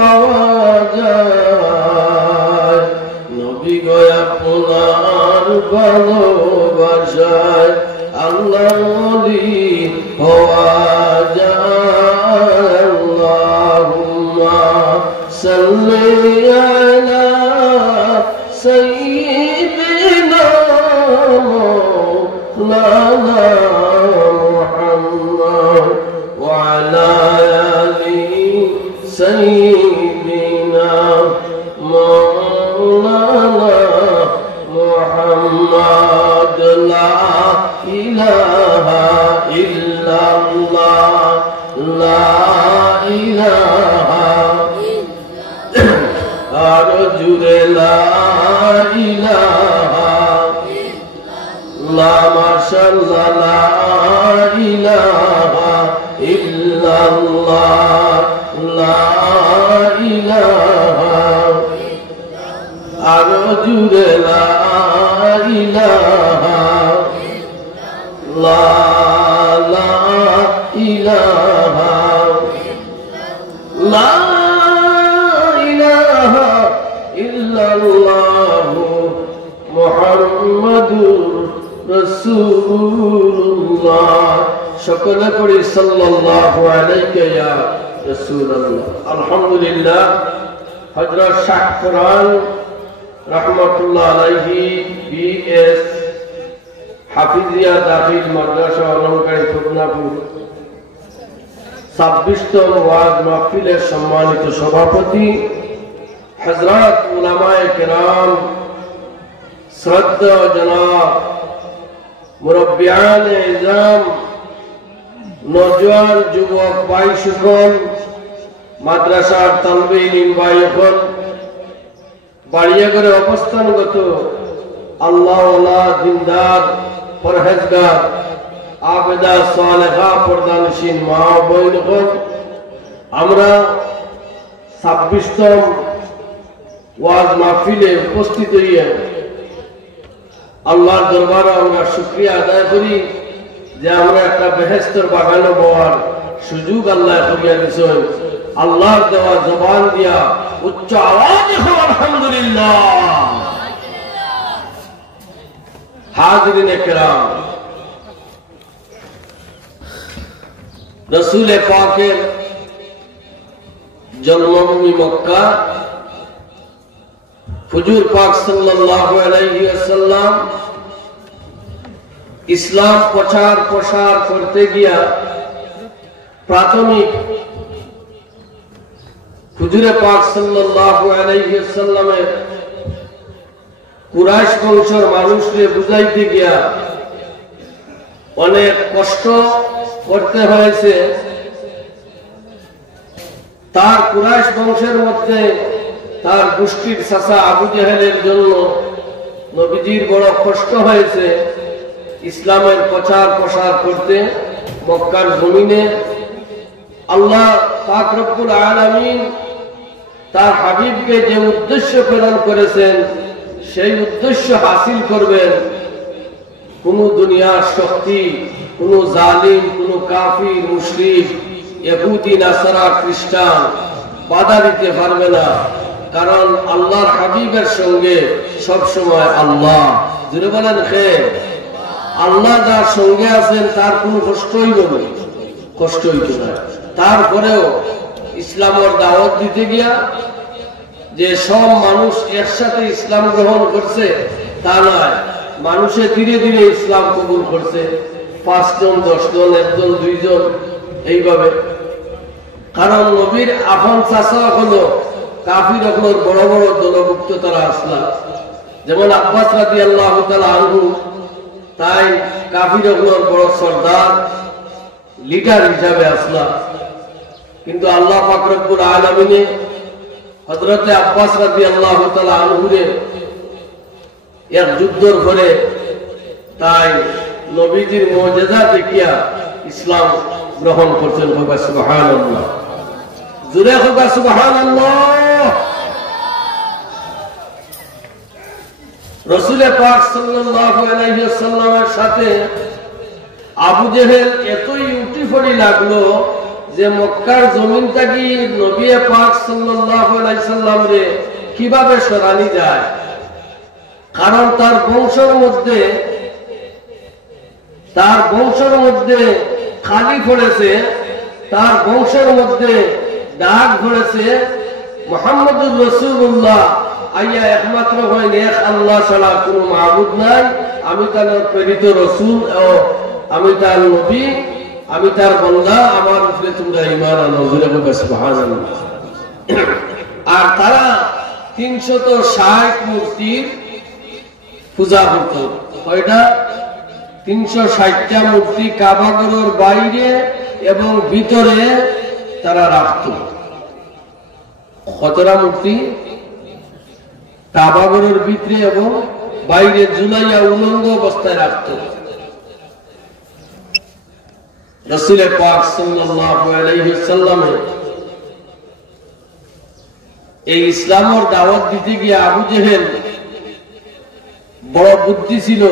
পাওয়া যায় নবী গো আপনার ভালোবাসায় আল্লাহর ওলি হওয়া যায় আল্লাহুম্মা সাল্লি আলা সাইয়্যিদিনা মাওলানা মুহাম্মদ ওয়া আলা আলি সাইয়্যিদিনা মাওলানা মুহাম্মদ লা ইলাহা ইল্লাল্লাহ লা ইলাহা আর জুড়ে লা ইলাহা লা মাশাআল্লাহ লা ইলাহা ইল্লাল্লাহ লা ইলাহা আর জুড়ে লা ইলাহা লা ইলাহা লা ইলাহা ইল্লাল্লাহ মুহাম্মাদুর রাসূলুল্লাহ সকলে পড়ি সাল্লাল্লাহু আলাইহি ইয়া রাসূলুল্লাহ আলহামদুলিল্লাহ হযরত শাহ কোরআন রাহমাতুল্লাহ আলাইহি বিএস হাফিজিয়া দাখিল মাদ্রাসা অলংকারী খুলনাপুর 26তম ওয়াজ মাহফিলের সম্মানিত সভাপতি হযরত উলামায়ে কেরাম শ্রদ্ধেয় জনাব মুরব্বিয়ানে ইজাম নওজোয়ান যুবক ভাই সকল মাদ্রাসার তালবে ইলম ভাই সকল বাড়িয়াগড়ে অবস্থানগত আল্লাহওয়ালা দিনদার পরহেজগার আবেদা সালেহা পর্দানশীন মা বোনগণ আমরা 26তম ওয়াজ মাহফিলে উপস্থিত হইয়া আল্লাহর দরবারে আমরা শুকরিয়া আদায় করি যে আমরা একটা বেহেশতের বাগানে বওয়ার সুযোগ আল্লাহ করিয়া দিয়েছেন আল্লাহর দেওয়া জবান দিয়া উচ্চ আওয়াজে আলহামদুলিল্লাহ হাজিরিনে কেরাম রাসূল পাকের জন্মভূমি মক্কা হুজুর পাক সাল্লাল্লাহু আলাইহি ওয়াসাল্লাম ইসলাম প্রসার করতে গিয়া প্রাথমিক হুজুরে পাক সাল্লাল্লাহু আলাইহি ওয়াসাল্লামের কুরাইশ বংশের মানুষকে বুঝাইতে গিয়া অনেক কষ্ট করতে হয়েছে তার কুরাইশ বংশের মধ্যে তার গোষ্ঠীর চাচা আবু জেহেলের জন্য নবীজির বড় কষ্ট হয়েছে ইসলামের প্রসার করতে মক্কার জমিনে আল্লাহ পাক রব্বুল আলামিন তার হাবিবকে যে উদ্দেশ্য প্রেরণ করেছেন সেই উদ্দেশ্য হাসিল করবেন কোন দুনিয়ার শক্তি কোন জালিম কোন কাফির মুশরিক ইহুদি নাসারা খ্রিস্টান বাধা দিতে পারবে না কারণ আল্লাহর হাবিবের সঙ্গে সব সময় আল্লাহ জুড়ে বলেন খের আল্লাহ যার সঙ্গে আছেন তার কোনো কষ্টই হবে কষ্টই না তারপরেও ইসলামের দাওয়াত দিতে গিয়া যে সব মানুষ একসাথে ইসলাম গ্রহণ করছে তা নয় মানুষে ধীরে ধীরে ইসলাম কবুল করছে 5 জন 10 জন 1 জন 2 জন এইভাবে কারণ নবীর আপন চাচা হলো কাফির হলো বড় বড় দলভুক্ত তারা আসলা যেমন আব্বাস রাদিয়াল্লাহু তাআলা আনহু তাই কাফির হলো বড় সরদার লিডার হিসাবে আসলা কিন্তু আল্লাহ পাক রব্বুল আলামিন হযরত আব্বাস রাদিয়াল্লাহু তাআলা আনহুরে এক যুদ্ধের পরে তাই নবীজির মুজিজা দেখিয়া ইসলাম গ্রহণ করছেন সুবহানাল্লাহ জোরে হোক সুবহানাল্লাহ রাসূল পাক সাল্লাল্লাহু আলাইহি ওয়াসাল্লামের সাথে আবু জেহেল এতই উঠি পড়ি লাগলো যে যে মক্কার জমিন থেকে নবী পাক সাল্লাল্লাহু আলাইহি সাল্লাম রে কিভাবে সরানি যায়, কারণ তার বংশের মধ্যে খালি পড়েছে, তার বংশের মধ্যে দাগ ধরেছে মুহাম্মদুর রাসূলুল্লাহ আইয়া একমাত্র হইল এক আল্লাহ ছাড়া কোনো মাবুদ নাই, আমি তার প্রেরিত রাসূল ও আমি তার নবী, আমি তার বান্দা, আমার উপরে তোমরা ঈমান আনো। সুবহানাল্লাহ। আর তারা 360 মূর্তির পূজা করত। কয়টা? 360টা মূর্তি কাবা ঘরের বাইরে এবং ভিতরে তারা রাখত। কতটা মূর্তি? কাবা ঘরের ভিতরে এবং বাইরে ঝুলাইয়া উলঙ্গ অবস্থায় রাখত। রাসূল পাক সাল্লাল্লাহু আলাইহি ওয়াসাল্লাম এই ইসলামের দাওয়াত দিতে গিয়ে আবু জেহেল বড় বুদ্ধি ছিল।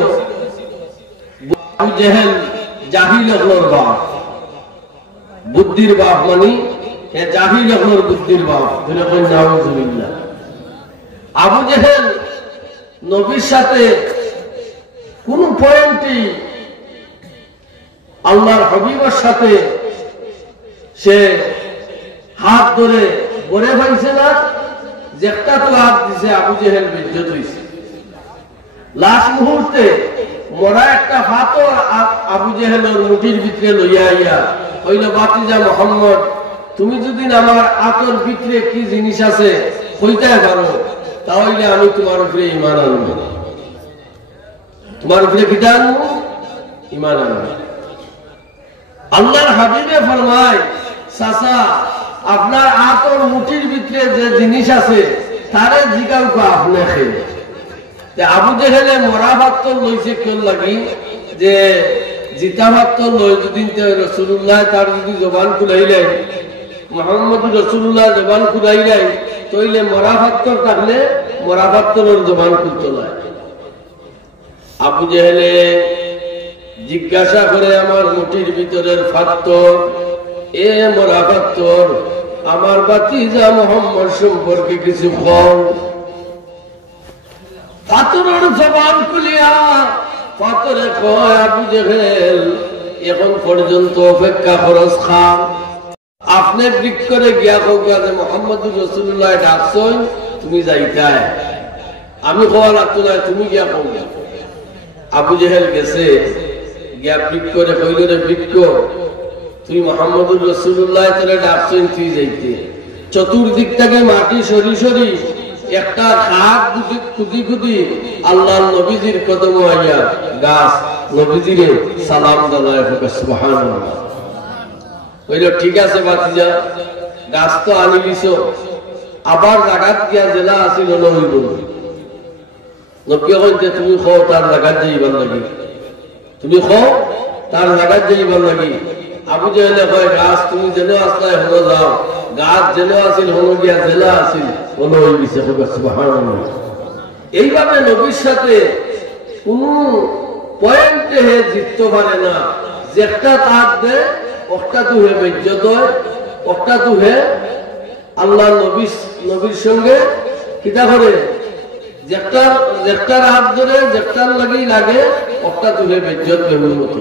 আবু জেহেল জাহিল হলোর বাপ, বুদ্ধির বাপ, মানে জাহিল হলোর বুদ্ধির বাপ। নাউযুবিল্লাহ। আবু জেহেল নবীর সাথে কোন পয়েন্টে আল্লাহর হাবিবের সাথে সে হাত ধরে গড়ে পাইছে না, যেটা তো হাত দিছে আবু জেহেল বেজ্জত হইছে। লাস্ট মুহূর্তে মরা একটা পাথর আবু জেহেলের মুঠির ভিতরে লইয়া আইয়া হইল, বাতিজা মুহাম্মদ, তুমি যদি আমার আতর ভিতরে কি জিনিস আছে কইতে পারো, তাহলে আমি তোমার উপরে ঈমান আনব। তোমার উপরে কি আনব? ঈমান আনব। আল্লাহর হাবিবে ফরমায়, চাচা আপনার আতর মুঠির ভিতরে যে জিনিস আছে তারে জিগাও আপনি খেয়ে। আবু জেহেলে মরা পাত্র লইছে কেউ লাগি, যে জিতা পাত্র লই যদি রাসূলুল্লাহ তার যদি জবান খুলাইলেন, মুহাম্মদ রাসূলুল্লাহ জবান খুলাইলেন, তইলে মরা পাত্র থাকলে মরা পাত্রের জবান খুলতে নাই। আবু জেহেলে জিজ্ঞাসা করে, আমার মুঠির ভিতরের পাত্র, এ মরা পাত্র, আমার বাতিজা মুহাম্মদ সম্পর্কে কিছু কও। পাথরের জবান খুলিয়া পাথরে কয়, আবু জেহেল এখন পর্যন্ত অপেক্ষা খরচ খান, আপনি ব্রিক করে গিয়া কৌকা যে মুহাম্মদুর রাসূলুল্লাহ ডাকছেন, তুমি যাইতাই, আমি কোয়া লাগতো না, তুমি গিয়া কৌকা। আবু জেহেল গেছে, গিয়া ব্রিক করে কইল, রে বৃক্ষ, তুই মুহাম্মদুর রাসূলুল্লাহ তোরে ডাকছেন, তুই যাইতে। চতুর্দিক থেকে মাটি সরি সরি একটা খাট খুদি খুদি আল্লাহর নবীজির কদম আইয়া গাছ নবীজিরে সালাম জানায়। সুবহানাল্লাহ। কইল, ঠিক আছে বাতিজা, গাছ তো আনি দিছ, আবার জাগাত গিয়া জেলা আছিল নইব। নবী কইতে, তুমি খাও তার জাগাত যাইবার লাগি, তুমি খাও তার জাগাত যাইবার লাগি। আবু জেহেলে কয়, গাছ তুমি যেন আসলাই হলো যাও, গাছ যেন আছিল হলো গিয়া জেলা আছিল হলো হয়ে গেছে। সুবহানাল্লাহ। এইভাবে নবীর সাথে কোন পয়েন্টে হে জিততে পারে না, যেটা তার দে ওটা তো হে বেজ্জত হয়, ওটা তো হে আল্লাহ নবীর সঙ্গে কিতা করে, যেটার হাত ধরে যেটার লাগেই লাগে ওটা তো হে বেজ্জত বেহুমত।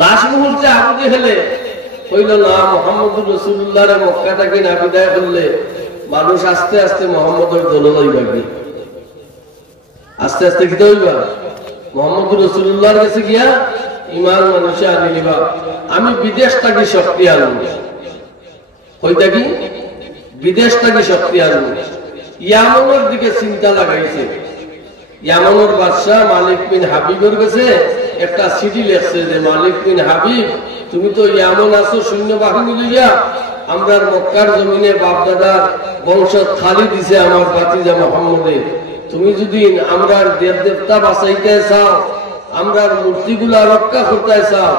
লাস্ট মুহূর্তে আবু জেহেলে কইল, না, মুহাম্মদুর রাসূলুল্লাহরে মক্কা থেকে না বিদায় করলে মানুষ আস্তে আস্তে মুহাম্মদের দলে যাইবে, আস্তে আস্তে কি হইবা, মুহাম্মদুর রাসূলুল্লাহর কাছে গিয়া ঈমান মানুষে আনি নিবা। আমি বিদেশ থেকে শক্তি আনব। কইতা কি? বিদেশ থেকে শক্তি আনব। ইয়ামানের দিকে চিন্তা লাগাইছে। ইয়ামানের বাদশাহ মালিক বিন হাবিবের কাছে একটা চিঠি লেখছে যে, মালিক বিন হাবিব, তুমি তো ইয়ামন আছো সৈন্যবাহিনী লইয়া, আমরা মক্কার জমিনে বাপদাদার বংশ খালি দিছে আমার বাতিজা মুহাম্মদে, তুমি যদি আমরা দেব দেবতা বাঁচাইতে চাও, আমরা মূর্তিগুলা রক্ষা করতে চাও,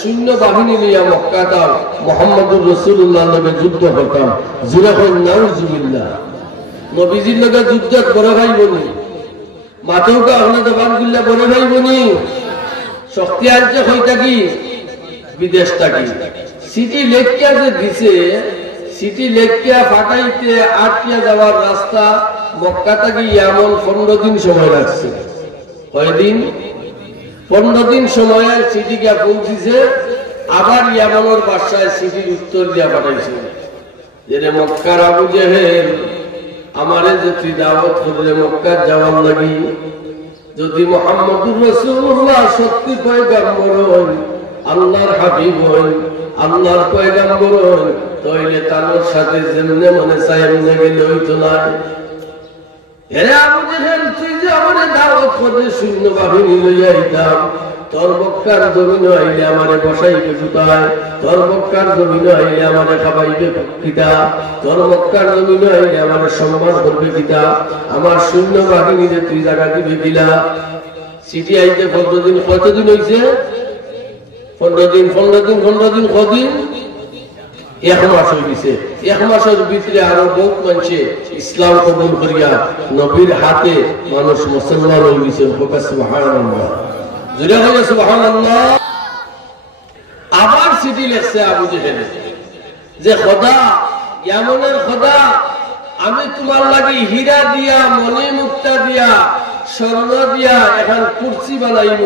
সৈন্য বাহিনী লইয়া মক্কা দাও, মুহাম্মদুর রাসূলুল্লাহ লগে যুদ্ধ করতাম। জুরে কই নাউযুবিল্লাহ। নবীজির লগে যুদ্ধ করে ভাইবনি, মাথৌকা হলে জবান গুল্লা করে ভাইবনি, শক্তি আনছে হইতা কি বিদেশ থাকি, সিটি লেখিয়া যে দিছে, সিটি লেখিয়া ফাটাইতে আটকিয়া যাওয়ার রাস্তা মক্কা থেকে ইয়ামন 15 দিন সময় লাগছে। কয়দিন? 15 দিন সময়ে সিটি গিয়া পৌঁছিছে। আবার ইয়ামনের বাদশায় সিটির উত্তর দিয়া পাঠাইছে যে মক্কার আবু জেহেল আমারে যে তুই দাওয়াত করলে মক্কা যাওয়ার লাগি, যদি মুহাম্মদুর রাসূলুল্লাহ সত্যি পয়গম্বর হন, আল্লাহর হাবিব হন, আল্লাহর পয়গম্বর হন, তাইলে তার সাথে যেমনে মনে চায় এমনি গেলে হইতো না। এরে আবু জেহেল, তুই যে আমারে দাওয়াত করতে সৈন্য বাহিনী লইয়া আইতাম, তোর মক্কার জমিন আইলে আমারে বসাইবে কোথায়? তোর মক্কার জমিন আইলে আমারে খাবাইবে কিতা? তোর মক্কার জমিন আইলে আমারে সম্মান করবে কিতা? আমার সৈন্য বাহিনীতে তুই জায়গা দিবে দিলা। সিটি আইতে 15 দিন। কতদিন হইছে? 15 দিন। 15 দিন 15 দিন কদিন? 1 মাস হয়ে গেছে। 1 মাসের ভিতরে আরো বহুত মানুষে ইসলাম কবুল করিয়া নবীর হাতে মানুষ মুসলমান হয়ে গেছে। সুবহানাল্লাহ, জুড়ে হয়ে সুবহানাল্লাহ। আবার চিঠি লিখছে আবু জেহেল যে খোদা, ইয়ামনের খোদা, আমি তোমার লাগি হীরা দিয়া, মণি মুক্তা দিয়া, স্বর্ণ দিয়া এখন কুরসি বানাইব,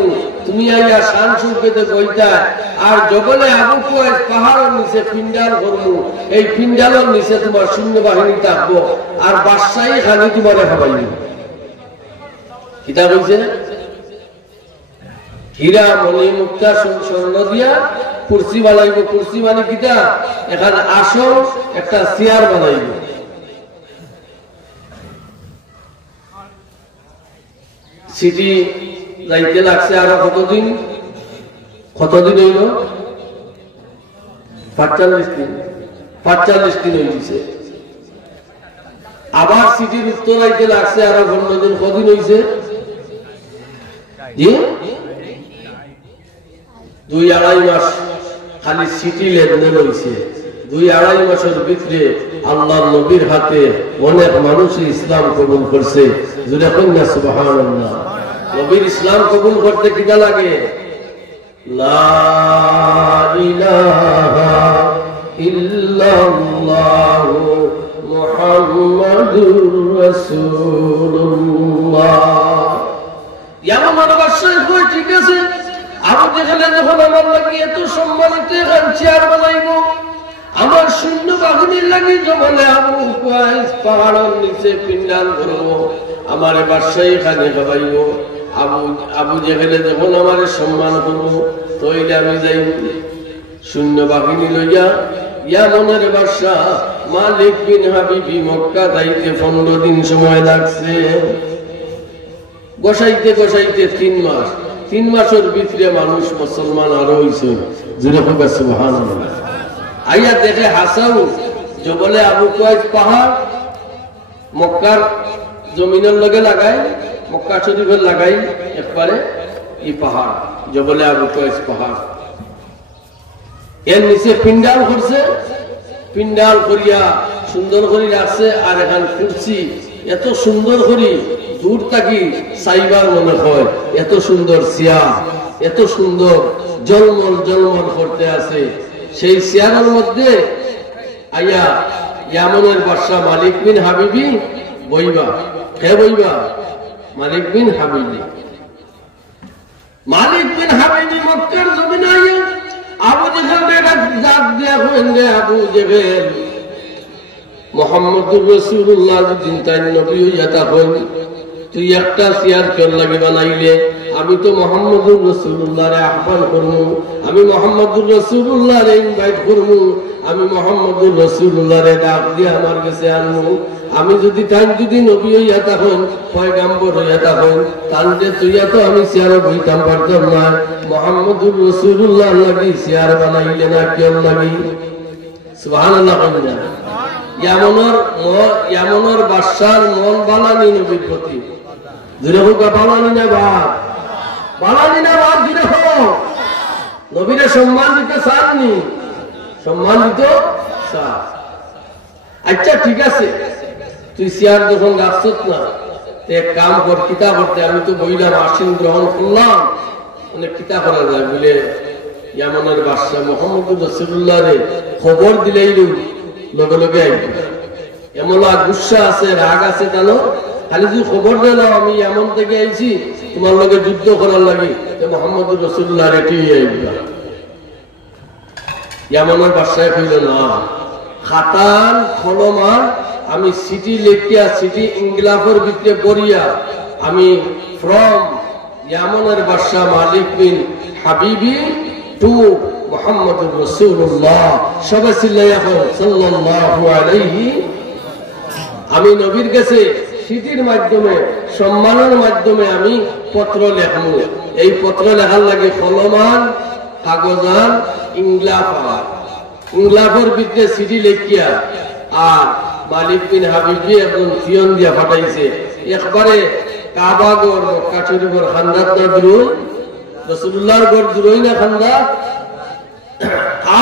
তুমি আইয়া শান সুরপেতে বইতা। আর জগলে আবু কুয়াইস পাহাড়ের নিচে পিন্ডাল করবো, এই পিন্ডালের নিচে তোমার সৈন্য বাহিনী থাকবো, আর বাদশাহী খানি তোমার খাবাইব। কিতা বলছে? হীরা মণি মুক্তা স্বর্ণ দিয়া কুরসি বানাইব। কুরসি মানে কিতা? এখানে আসল একটা চেয়ার বানাইব। সিটি যাইতে লাগছে আরো কতদিন? কতদিন হইল? 45 দিন। 45 দিন হয়েছে। আবার সিটির উত্তর আইতে লাগছে আরো 15 দিন। কদিন হয়েছে? জি, 2-2.5 মাস খালি সিটি লেনদেন হয়েছে। 2-2.5 মাসের ভিতরে আল্লাহর নবীর হাতে অনেক মানুষ ইসলাম কবুল করছে। জুড়ে কন্যা সুবহানাল্লাহ। নবীর ইসলাম কবুল করতে কিটা লাগে? লা ইলাহা ইল্লাল্লাহু মুহাম্মাদুর রাসূলুল্লাহ। ইয়ামন বাদশাহ কই ঠিক আছে, আবু জেহেল যখন আমার লাগি এত সম্মানিত চেয়ার বানাইব, আমার সৈন্য বাহিনীর লাগি জমালে আবু কুয়াইস পাহাড়ের নিচে পিন্ডাল করব, আমার বাদশাহী খানে খাবাইব। আবু জেহেলে যখন আমার সম্মান করবো, তইলে আমি যাই সৈন্য বাহিনী লইয়া। ইয়ামনের বাদশাহ মালিক বিন হাবিবি মক্কা যাইতে 15 দিন সময় লাগছে। বসাইতে বসাইতে 3 মাস। 3 মাসের ভিতরে মানুষ মুসলমান আরো হইছে। জুড়ে হোক সুবহানাল্লাহ। আইয়া দেখে হাসাউ জবলে আবু কুয়াইস পাহাড় মক্কার জমিনের লগে লাগাই, মক্কা শরীফের লাগাই একবারে এই পাহাড় জবলে আবু কুয়াইস পাহাড়। এর নিচে পিন্ডাল করছে, পিন্ডাল করিয়া সুন্দর করে রাখছে। আর এখন কুরসি এত সুন্দর করি দূর থাকি সাইবার মনে হয়, এত সুন্দর চেয়ার, এত সুন্দর জলমল জলমল করতে আছে। সেই চেয়ারের মধ্যে আইয়া ইয়ামনের বাদশা মালিক বিন হাবিবি বইবা। কে বইবা? মালিক বিন হাবিবি। মালিক বিন হাবিবি মক্কার জমিনে আইয়া আবু জেহেল ডাক দিয়া কইন রে আবু জেহেল, মুহাম্মদুর রাসূলুল্লাহ দিন তাই নবী হইয়া তখন তুই একটা চেয়ার কেন লাগে বানাইলে? আমি তো মুহাম্মদুর রাসূলুল্লাহরে আহ্বান করবো, আমি মুহাম্মদুর রাসূলুল্লাহরে ইনভাইট করবো, আমি মুহাম্মদুর রাসূলুল্লাহরে ডাক দিয়ে আমার কাছে আনবো। আমি যদি তাই যদি নবী হইয়া তখন পয়গম্বর হইয়া তখন তাহলে তুই তো আমি চেয়ারে বইতাম পারতাম না। মুহাম্মদুর রাসূলুল্লাহ লাগি চেয়ার বানাইলে না কেন লাগি? সুবহানাল্লাহ। ইয়ামনের বাদশার মন বানানি নবীর প্রতি। দূরে হোক বানানি না বাপ, বানানি না বাপ, দূরে হোক। নবীরে সম্মান দিতে চাননি, সম্মান দিত চান। আচ্ছা ঠিক আছে, তুই চেয়ার যখন রাখছত না, এক কাম কর, কিতা করতে আমি তো বইলাম আসীন গ্রহণ করলাম, অনেক কিতা করা যায় বলে ইয়ামানের বাদশা মুহাম্মদুর রাসূলুল্লাহরে খবর দিলেই লগে লগে আইবে। এমন গুসা আছে, রাগ আছে, জানো খালি যদি খবর দিল আমি ইয়ামান থেকে আইছি তোমার লগে যুদ্ধ করার লাগি, মুহাম্মদুর রাসূলুল্লাহ রেটি আইবা। ইয়ামানের বাদশায় কইল না, খাতান কলমার আমি সিটি লেখিয়া সিটি ইংলাফের ভিতরে পড়িয়া আমি ফ্রম ইয়ামানের বাদশা মালিক বিন হাবিবি টু মুহাম্মদুর রাসূলুল্লাহ সবাই চিল্লাইয়া সাল্লাল্লাহু আলাইহি, আমি নবীর কাছে চিঠির মাধ্যমে সম্মানের মাধ্যমে আমি পত্র লেখব। এই পত্র লেখার লাগে কলমান কাগজান ইংলাফের ভিতরে চিঠি লেখিয়া আর মালিক বিন হাবিবি একজন ফিয়ন দিয়া পাঠাইছে। একবারে কাবা গড় মক্কা শরীফের খান্দাত না দূরই, রাসূলুল্লাহর গড় দূরই না খান্দাত,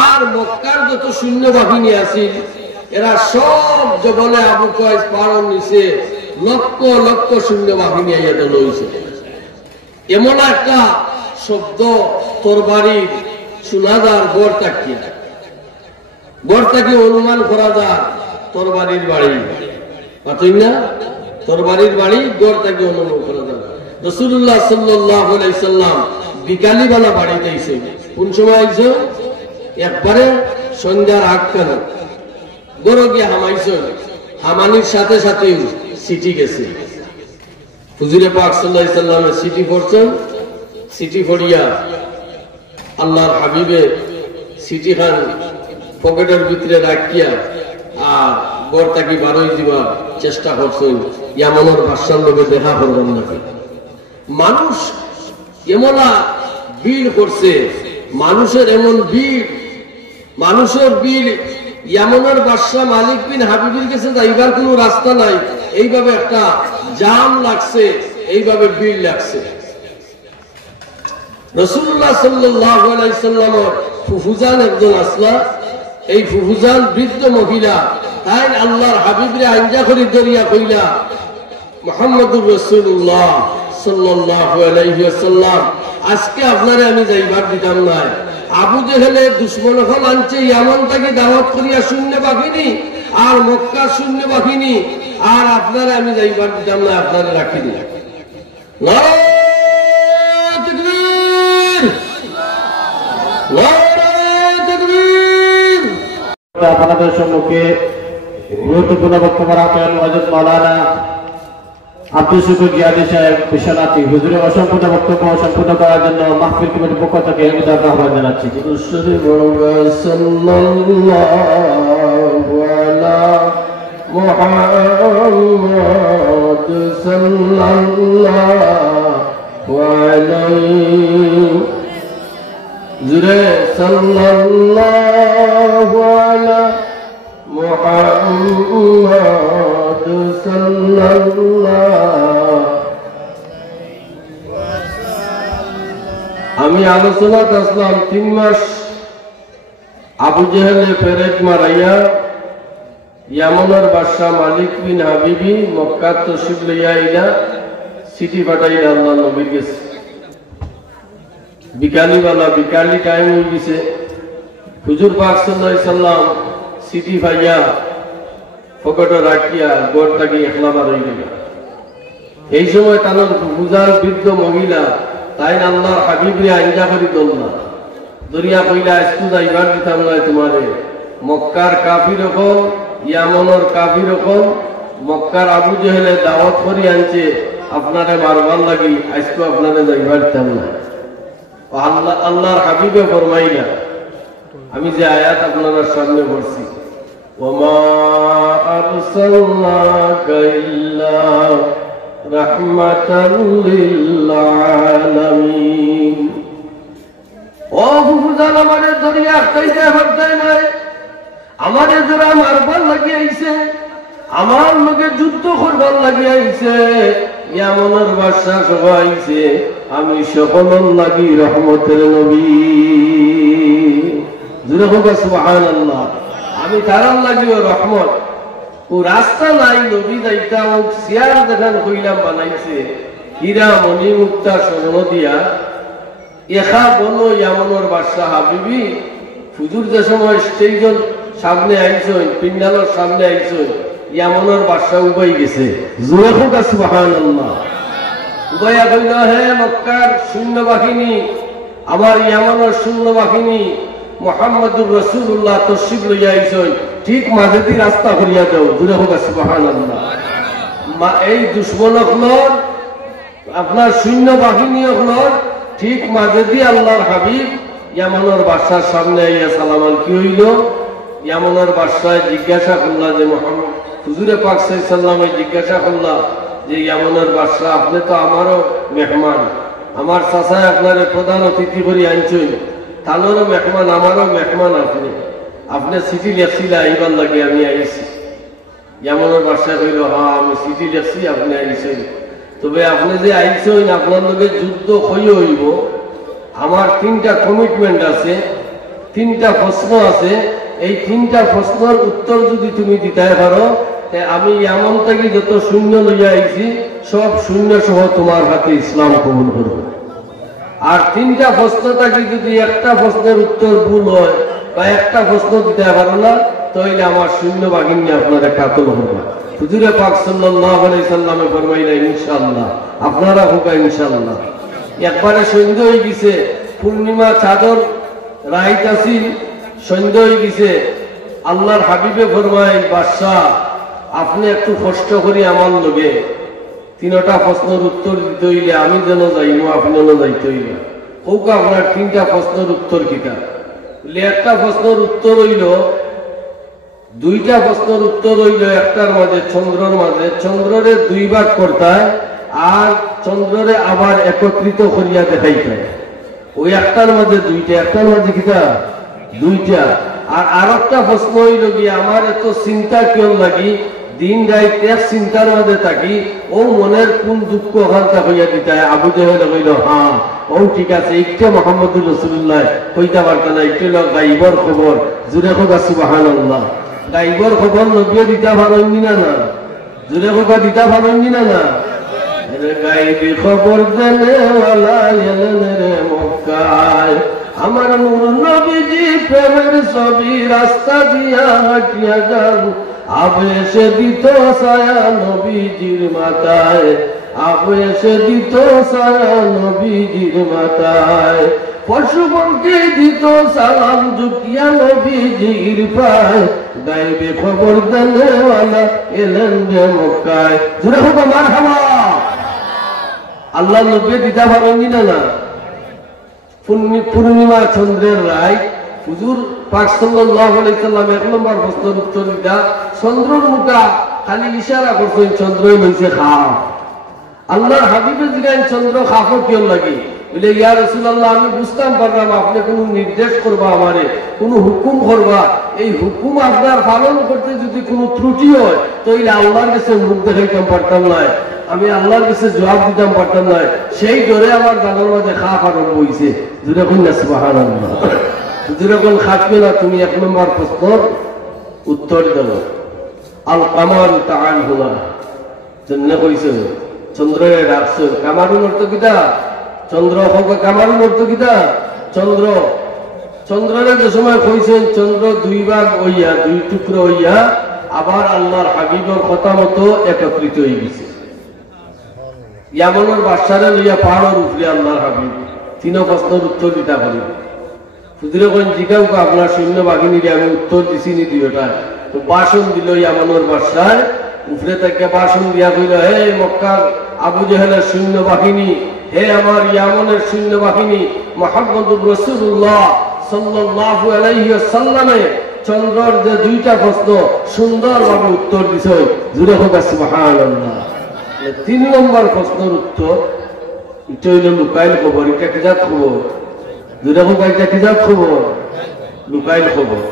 আর মক্কার যত সৈন্য বাহিনী আছিল এরা সব জবলে আবু কয়েস পাহাড়ের নিচে লক্ষ লক্ষ সৈন্য বাহিনী আইয়াতে লইছে। এমন একটা শব্দ তরবারির শোনা যার গড় তাকিয়ে অনুমান করা যায় তরবারির বাড়ি, পাতই না তরবারির বাড়ি গড় তাকিয়ে অনুমান করা যায়। রাসূলুল্লাহ সাল্লাল্লাহু আলাইহি সাল্লাম বিকালি বেলা বাড়িতে আইছে। কোন সময় আইছে? একবারে সন্ধ্যার আগ কেন গড় গিয়ে হামাইছে, হামানির সাথে সাথে সিটি গেছে। হুজুরে পাক সাল্লাল্লাহু আলাইহি সাল্লামের সিটি পড়ছেন, সিটি পড়িয়া আল্লাহর হাবিবে সিটি খান পকেটের ভিতরে রাখিয়া আর গড় তাকি বারোই দিবার চেষ্টা করছেন ইয়ামানের বাদশার লোকে দেখা করবেন নাকি। মানুষ এমনা বীর করছে, মানুষের এমন বীর, মানুষের বীর ইয়ামানের বাদশা মালিক বিন হাবিবের কাছে যাইবার কোন রাস্তা নাই, এইভাবে একটা জাম লাগছে, এইভাবে বীর লাগছে। রাসূলুল্লাহ সাল্লাল্লাহু আলাইহি সাল্লামের ফুফুজান একজন আসলা, এই ফুফুজান বৃদ্ধ মহিলা, তাই আল্লাহর হাবিবরে আইনজা করে দরিয়া কইলা মুহাম্মদুর রাসূলুল্লাহ সাল্লাল্লাহু আলাইহি ওয়াসাল্লাম আজকে আপনারে আমি যাইবার দিতাম না। আবু জেহেলের দুশমন হল আনছে ইয়ামান থেকে দাওয়াত করিয়া শূন্য বাহিনী আর মক্কার শূন্য বাহিনী, আর আপনারা আমি যাইবার দিতাম না, আপনারা রাখি দিই। আপনাদের সম্মুখে গুরুত্বপূর্ণ বক্তব্য রাখেন হযরত মাওলানা আব্দুল শুকুর জিয়াদি সাহেব বিশ্বনাথী হুজুরের অসম্পূর্ণ বক্তব্য সম্পূর্ণ করার জন্য মাহফিল কমিটির পক্ষ থেকে আহ্বান জানাচ্ছি। জুরে সাল্লাল্লাহু আলা মুহাম্মদ সাল্লাল্লাহু। আমি আলোচনা করলাম 3 মাস আবু জেহেলে পেরেক মারাইয়া ইয়ামানের বাদশা মালিক বিন হাবিবি মক্কা তশরিফ লইয়া আইলা সিটি পাঠাইয়া আল্লাহ নবীর কাছে। বিকালিবেলা বিকালি টাইম হয়ে গেছে, হুজুর পাক সাল্লাল্লাহু আলাইহি সাল্লাম সিটি ভাইয়া পকেটে রাখিয়া গড় থাকি একলা বার হয়ে গেল। এই সময় তাদের বুঝার বৃদ্ধ মহিলা তাই আল্লাহর হাবিবরে আইনজা করি দল না দরিয়া কইলা আজকু যাইবার দিতাম না তোমারে। মক্কার কাফির রকম ইয়ামানের কাফির রকম মক্কার আবু জেহেলে দাওয়াত করি আনছে আপনারে মারবার লাগি, আজকু আপনারে যাইবার দিতাম না। আল্লাহ আল্লাহর হাবিবে ফরমাইলা, আমি যে আয়াত আপনাদের সামনে পড়ছি, ওমা আরসালনাকা ইল্লা রাহমাতাল লিল আলামিন। ও ফুফুজান আমাদের দরিয়া কইতে হরতাই নাই, আমাদের যারা মারবার লাগি আইছে, আমার লোকে যুদ্ধ করবার লাগি আইছে, ইয়ামানের বাদশা সবাই আইছে, আমি সকলের লাগি রহমতের নবী। জুড়ে হোক সুবহানাল্লাহ। আমি তারার লাগিও রহমত। ও রাস্তা নাই নবী যাইতাম, চেয়ার দেখান কইলাম বানাইছে হীরা মণি মুক্তা স্বর্ণ দিয়া, এখা বলো ইয়ামনের বাদশাহ হাবিবি হুজুর যে সময় স্টেজের সামনে আইছেন, পিন্ডালের সামনে আইছেন, ইয়ামনের বাদশাহ উবাই গেছে। জোরে হোক সুবহানাল্লাহ। উবাইয়া কইল, হে মক্কার সৈন্যবাহিনী, আমার ইয়ামনের সৈন্যবাহিনী মুহাম্মদুর রাসূলুল্লাহ তশরিফ লইয়া আইছেন, ঠিক মাঝেদি রাস্তা করিয়া দাও। জোরে হোক সুবহানাল্লাহ। এই দুশ্মন হলর আপনার সৈন্যবাহিনী হলর ঠিক মাঝেদি আল্লাহর হাবিব ইয়ামনের বাদশার সামনে আইয়া সালামান কি হইল? ইয়ামনের বাদশাহ জিজ্ঞাসা করলা যে মুহাম্মদ হুজুরে পাক সাল্লাল্লাহু আলাইহি জিজ্ঞাসা করলা যে ইয়ামনের বাদশাহ আপনি তো আমারও মেহমান, আমার চাচায় আপনার প্রধান অতিথি করে আনছেন, তাদেরও মেহমান, আমারও মেহমান, আপনি চিঠি লেখছিলা এইবার লাগে আমি আইছি। ইয়ামনের বাদশাহ কইল, হ্যাঁ আমি চিঠি লেখছি, আপনি আইছেন, তবে আপনি যে আইছেন আপনার লগে যুদ্ধ হইব, আমার 3টা কমিটমেন্ট আছে, 3টা প্রশ্ন আছে, এই 3টা প্রশ্নের উত্তর যদি তুমি দিতে পারো আমি এমন থেকে যত শূন্য লইয়া আইছি সব শূন্য সহ তোমার হাতে ইসলাম কবুল করব। আর 3টা প্রশ্ন থাকি যদি একটা প্রশ্নের উত্তর ভুল হয় বা একটা প্রশ্ন দিতে পারো না, তাহলে আমার শূন্য বাহিনী আপনারা কাতল হবে। হুজুরে পাক সাল্লাল্লাহু আলাইহি সাল্লামে ফরমাইলেন, ইনশাআল্লাহ, আপনারা হোক ইনশাআল্লাহ। একবারে সন্ধ্যা হয়ে গেছে, পূর্ণিমা চাদর রাইত আসিল, সন্ধ্যা হয়ে গেছে। আল্লাহর হাবিবে ফরমায়, বাদশাহ আপনি একটু কষ্ট করি আমার লগে 3টা প্রশ্নের উত্তর দিতে হইলে আমি যেন যাইব, আপনি যেন যাইতে হইলে হোক আপনার 3টা প্রশ্নের উত্তর কিটা? একটা প্রশ্নের উত্তর হইল, 2টা প্রশ্নের উত্তর হইল, একটার মাঝে চন্দ্রের মাঝে চন্দ্ররে 2 ভাগ করতায় আর চন্দ্ররে আবার একত্রিত করিয়া দেখাইতে। ওই একটার মাঝে 2টা, একটার মাঝে কিটা? 2টা। আর আরেকটা প্রশ্ন হইল কি, আমার এত চিন্তা কেউ লাগি, দিন রাত এক চিন্তার মধ্যে থাকি, ও মনের কোন দুঃখ হালকা হইয়া দিতে? আবু জাহেল কইল, হ্যাঁ ও ঠিক আছে, একটা মুহাম্মদুর রাসূলুল্লাহ কইতে পারত না, একটু গাইবর খবর। জুড়ে হোক সুবহানাল্লাহ। গাইবর খবর নবিয়ে দিতে পারেননি না? না জুড়ে হোক দিতে পারেননি না? গাইবি খবর দেনেওয়ালা এলেন রে মক্কায়, আমার নূর নবীজি প্রেমের ছবি রাস্তা দিয়া হাঁটিয়া যাও, আবেশে দিত ছায়া নবীজির মাথায়, আবেশে দিত ছায়া নবীজির মাথায়, পশুপঙ্খী দিত সালাম জুকিয়া নবীজির পায়, গাইবে খবর দেনেওয়ালা এলেন রে মক্কায়। জুড়ে হোক মারহাবা। আল্লাহ নবী দিতে পারেননি না? পূর্ণিমা চন্দ্রের রায় হুজুর পাক সাল্লাল্লাহু আলাইহি সাল্লাম 1 নম্বর প্রশ্নের উত্তর দিতা, চন্দ্রের মুখা খালি ইশারা করছেন, চন্দ্রই লইছে খাও। আল্লাহর হাবিবের দিগান চন্দ্র খাফো কেউ লাগে বলে, ইয়া রাসূলুল্লাহ আমি বুঝতাম পারলাম আপনি কোনো নির্দেশ করবা, আমারে কোনো হুকুম করবা, এই হুকুম আপনার পালন করতে যদি কোনো ত্রুটি হয় তাহলে আল্লাহর কাছে মুখ দেখাইতাম পারতাম না, আমি আল্লাহর কাছে জবাব দিতাম পারতাম না, সেই ডরে আমার জানার মাঝে খাপ আরম্ভ হয়েছে। জুড়ে কোন না সুবহানাল্লাহ। জুড়ে কোন খাটবে না, তুমি 1 নম্বর প্রশ্নের উত্তর দেবো। আল কামার তাআন হুনা জন্য কইছে, চন্দ্রে রাখছে কামারুন অর্থ কিটা? চন্দ্র হোক কামারুন অর্থ কিটা? চন্দ্র। চন্দ্রের যে সময় কইছেন চন্দ্র 2 ভাগ হইয়া 2 টুকরো হইয়া আবার আল্লাহর হাবিবের কথা মতো একত্রিত হয়ে গেছে। ইয়ামনের বাদশারে লইয়া পাহাড়ের উপরে আল্লাহর হাবিব 3 প্রশ্নের উত্তর দিতে পারি। সুদূরে কোন জিজ্ঞাসা আপনার সৈন্য বাহিনীর আমি উত্তর দিছি নি 2টা, তো ভাষণ দিল ইয়ামনের বাদশাহ উপরে থেকে ভাষণ দিয়া কইল, হে মক্কার আবু জাহেলের সৈন্য বাহিনী, হে আমার ইয়ামনের সৈন্য বাহিনী, মুহাম্মদুর রাসূলুল্লাহ সাল্লাল্লাহু আলাইহি ওয়াসাল্লামে চন্দ্রের যে 2টা প্রশ্ন সুন্দরভাবে উত্তর দিছে। জুড়ে হোক সুবহানাল্লাহ। 3 নম্বর প্রশ্নের উত্তর এটা হইল লুকাইল খবর। এটা কি জাত খবর? জুড়ে হোক এটা কি জাত খবর? লুকাইল খবর।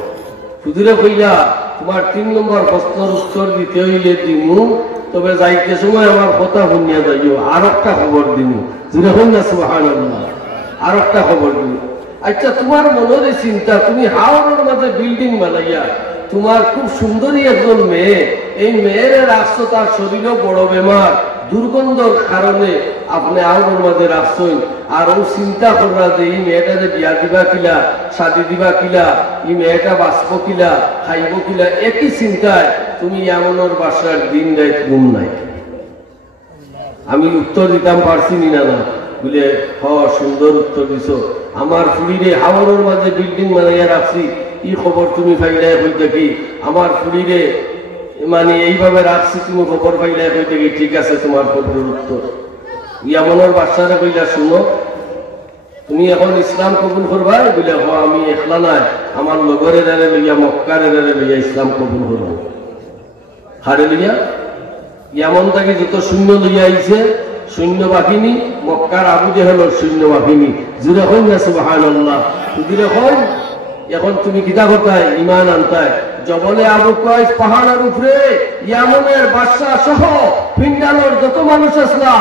সুদূরে কইলা তোমার 3 নম্বর প্রশ্নের উত্তর দিতে হইলে দিমু, তবে যাইতে সময় আমার কথা শুনিয়া যাইও, আর একটা খবর দিমু। জুড়ে হোক না সুবহানাল্লাহ। আর একটা খবর দিমু। আচ্ছা তোমার মনের চিন্তা, তুমি হাওড়ের মাঝে বিল্ডিং বানাইয়া তোমার খুব সুন্দরী একজন মেয়ে, এই মেয়ের রাখছো, তার শরীরও বড় বেমার, দুর্গন্ধর কারণে আপনি আউনের মাঝে রাখছেন আর ও চিন্তা করা যে এই মেয়েটা যে বিয়া দিবা কিলা, শাদি দিবা কিলা, এই মেয়েটা বাঁচবো কিলা, খাইব কিলা, একই চিন্তায় তুমি এমনের বাসার দিন রাত ঘুম নাই। আমি উত্তর দিতাম পারছি না না বলে সুন্দর উত্তর দিছ। আমার ফুড়িরে হাওড়ের মাঝে বিল্ডিং বানাইয়া রাখছি, ই খবর তুমি ফাইলাই হইতে কি? আমার ফুড়িরে মানে এইভাবে রাখছি, তুমি খবর পাইলে কইতে কি? ঠিক আছে, তোমার খবরের উত্তর। ইয়ামনের বাচ্চারা কইলা, শুনো তুমি এখন ইসলাম কবুল করবা? বলে আমি একলা নাই, আমার লগরে দাঁড়ে লইয়া মক্কারে দাঁড়ে লইয়া ইসলাম কবুল করব। হারে লইয়া ইয়ামন থেকে যত সৈন্য লইয়া আইছে, সৈন্য বাহিনী, মক্কার আবু জেহেলের সৈন্য বাহিনী, জুড়ে হই না সুবহানাল্লাহ, জুড়ে হই। এখন তুমি কিতা করতায়? ইমান আনতায়। জবলে আবু কুবাইস পাহাড়ের উপরে ইয়ামনের বাদশা সহ পিন্ডালের যত মানুষ আসলা,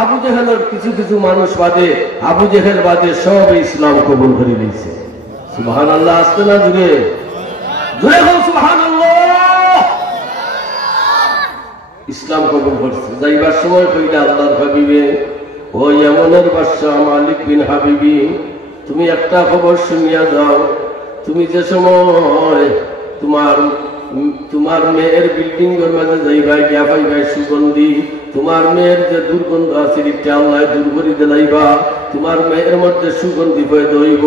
আবু জেহেলের কিছু কিছু মানুষ বাদে, আবু জেহেল বাদে সব ইসলাম কবুল করে নিয়েছে। সুবহানাল্লাহ আসতে না জুড়ে জুড়ে হোক সুবহানাল্লাহ। ইসলাম কবুল করছে। যাইবার সময় কইলা আল্লাহর হাবিবে, ও ইয়ামনের বাদশা মালিক বিন হাবিবি, তুমি একটা খবর শুনিয়া যাও। তুমি যে সময় তোমার মেয়ের বিল্ডিং এর মাঝে যাইবা, গিয়া পাইবা সুগন্ধি, তোমার মেয়ের যে দুর্গন্ধ আছে এটা আল্লাহ দূর করে দিলাইবা। তোমার মেয়ের মধ্যে সুগন্ধি পয়দ হইব।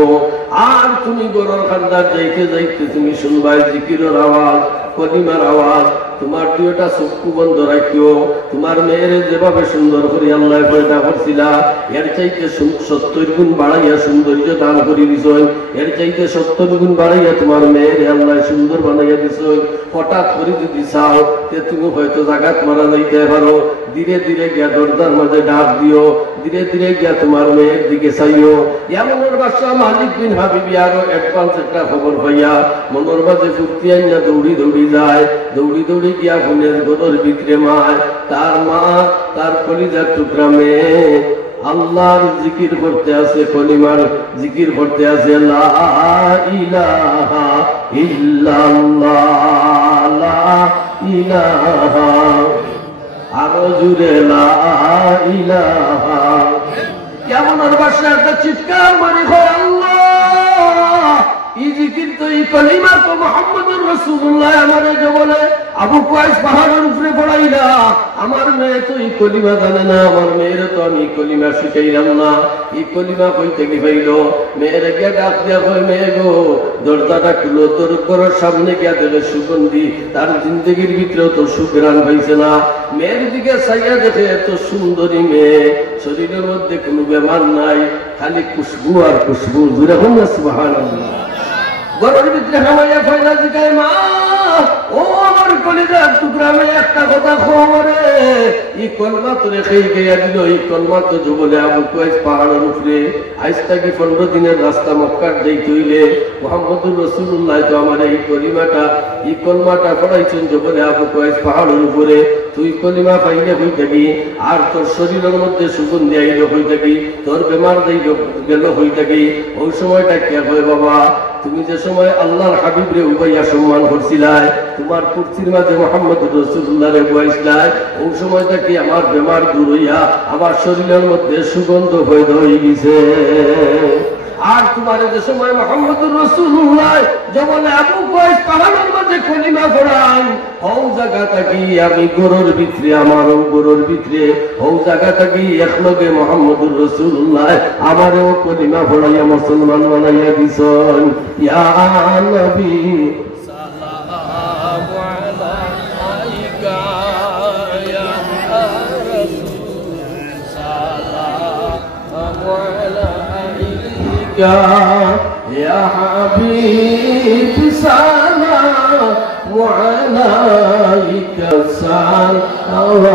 আর তুমি গরুর খান্দার যাইতে যাইতে তুমি শুনবাই জিকিরের আওয়াজ, কলিমার আওয়াজ। তোমার দুইটা চক্ষু বন্ধ রাখিও। তোমার মেয়ের যেভাবে সুন্দর করে আল্লাহ পয়দা করছিলা, এর চাইতে 70 গুণ বাড়াইয়া সৌন্দর্য দান করে দিছই। এর চাইতে 70 গুণ বাড়াইয়া তোমার মেয়ের আল্লাহ সুন্দর বানাইয়া দিছই। হঠাৎ করে যদি চাও যে তুমি হয়তো জাগাত মারা যাইতে পারো, ধীরে ধীরে গিয়া দরজার মাঝে ডাক দিও, ধীরে ধীরে গিয়া তোমার মেয়ের দিকে চাইও। ইয়ামনের বাদশা মালিক বিন হাবিবি আরো অ্যাডভান্স একটা খবর পাইয়া মনের মাঝে ফুর্তি আইনা দৌড়ি দৌড়ি যায়। দৌড়ি দৌড়ি গিয়া বোনের গদর ভিতরে মায়, তার মা তার কলিজার টুকরা মেয়ে আল্লাহর জিকির করতে আছে, কলিমার জিকির করতে আছে। লা ইলাহা ইল্লাল্লাহ, লা ইলাহা, আরো জুড়ে লা ইলাহা। ইয়ামনের বাদশা একটা চিৎকার মারি কয়, আল্লাহ এই জিকির তো, এই কলিমা তো মুহাম্মদুর রাসূলুল্লাহ আমারে যে বলে আবু কুবাইস পাহাড়ের উপরে পড়াইলা, আমার মেয়ে তো এই কলিমা জানে না, আমার মেয়ের তো আমি কলিমা শিখাইলাম না। এই কলিমা কই থেকে পাইল? মেয়ের গিয়া ডাক দিয়া কয়, মেয়ে গো দরজাটা খুলো, তোর ঘরের সামনে গিয়া দেখে সুগন্ধি, তার জিন্দগির ভিতরেও তো সুঘ্রাণ পাইছে না। মেয়ের দিকে চাইয়া দেখে এত সুন্দরী মেয়ে, শরীরের মধ্যে কোনো বেমার নাই, খালি খুশবু আর খুশবু। জুড়ে হন না সুবহানাল্লাহ। ঘরের ভিতরে হামাইয়া ফয়লা জিগায়, মা ও আমার কলিজার টুকরা মেয়ে, একটা কথা খবরে এই কলমা তো রেখেই গিয়া দিল। এই কলমা তো জবলে আবু কুবাইস পাহাড়ের উপরে। আজ থেকে 15 দিনের রাস্তা মক্কার যাইতে হইলে মুহাম্মদুর রাসূলুল্লাহ তো আমার এই কলমাটা পড়াইছেন জবলে আবু কুবাইস পাহাড়ের উপরে। তুই কলিমা পাইলে হই থাকি, আর তোর শরীরের মধ্যে সুগন্ধি আইল হই থাকি, তোর বেমার গেল হই থাকি। ওই সময়টা কে হয় বাবা, তুমি যে সময় আল্লাহর হাবিবরে উবাইয়া সম্মান করছিলাই, তোমার কুর্সির মাঝে মুহাম্মদুর রাসূলুল্লাহ রে বসাইছিলাই, ওই সময়টা কি আমার বেমার দূর হইয়া আমার শরীরের মধ্যে সুগন্ধ হয়ে গেছে। আর তোমার যে সময় মুহাম্মদুর রাসূলুল্লাহ জবলে আবু কুবাইস পাহাড়ের মাঝে কলিমা পড়াই, ওই জায়গা থাকি আমি গরুর ভিতরে, আমারও গরুর ভিতরে ওই জায়গা থাকি একলগে মুহাম্মদুর রাসূলুল্লাহ আমারও কলিমা পড়াইয়া মুসলমান বানাইয়া দিছেন। ইয়া নবী সাল্লাল্লাহু আলাইকা, ইয়া রাসূল সাল্লাল্লাহু আলাইকা, ইয়া হাবিব সাল্লাল্লাহু আলাইকা, সাল্লাল্লাহু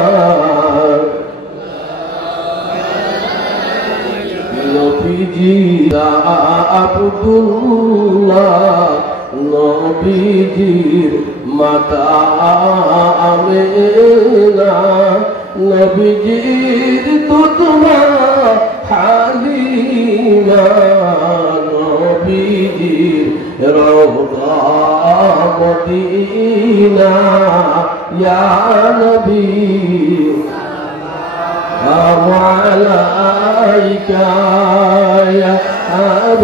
নবীজি আব্দুল্লাহ, নবীজির মাতা আমেনা, নবীজির তো তোমার হালিমা, নবীজির রওজা মদিনা, ইয়া নবী وعليك يا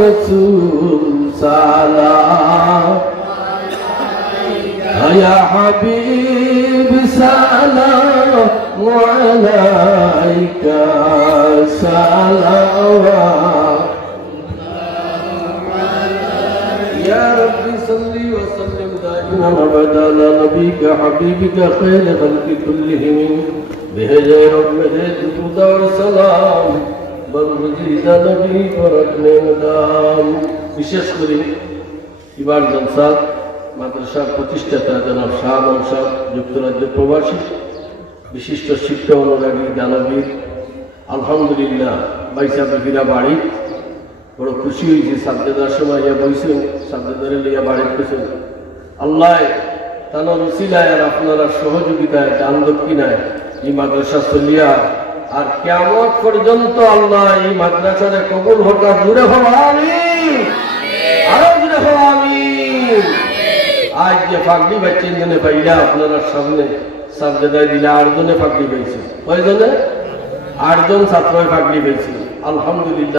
رسول سلام يا حبيب سلام عليك سلام يا رب صل وسلم دائما ابدا على نبيك حبيبك خير خلق كلهم بهجة رحمة الهدى والسلام بالمجيد نبي فرقنا مدام বিশেষ করে এবার জলসা মাদ্রাসার প্রতিষ্ঠাতা জনাব শাহ আলম সাহেব যুক্তরাজ্য প্রবাসী বিশিষ্ট শিক্ষা অনুরাগী দানবীর আলহামদুলিল্লাহ বাইসা বিহিরা বাড়ি বড় খুশি হয়েছে সাবজেদার সময় ইয়া বইছেন সাবজেদারে লইয়া বাড়ি পেছেন আল্লাহ তানোর উসিলায় আর আপনারা সহযোগিতায় দান দক্ষিণায় এই মাদ্রাসা চলিয়া আর কিয়ামত পর্যন্ত আল্লাহ এই মাদ্রাসারে কবুল হঠাৎ জুড়ে হওয়া আমিন আরো জুড়ে হওয়া আমিন আজ যে ফাগলি বাচ্চেন জনে পাইলা আপনারা সামনে সাবজেদায় দিলে 8 জনে ফাগলি পাইছে কয়জনে 8 জন ছাত্র ফাগলি পাইছে আলহামদুলিল্লাহ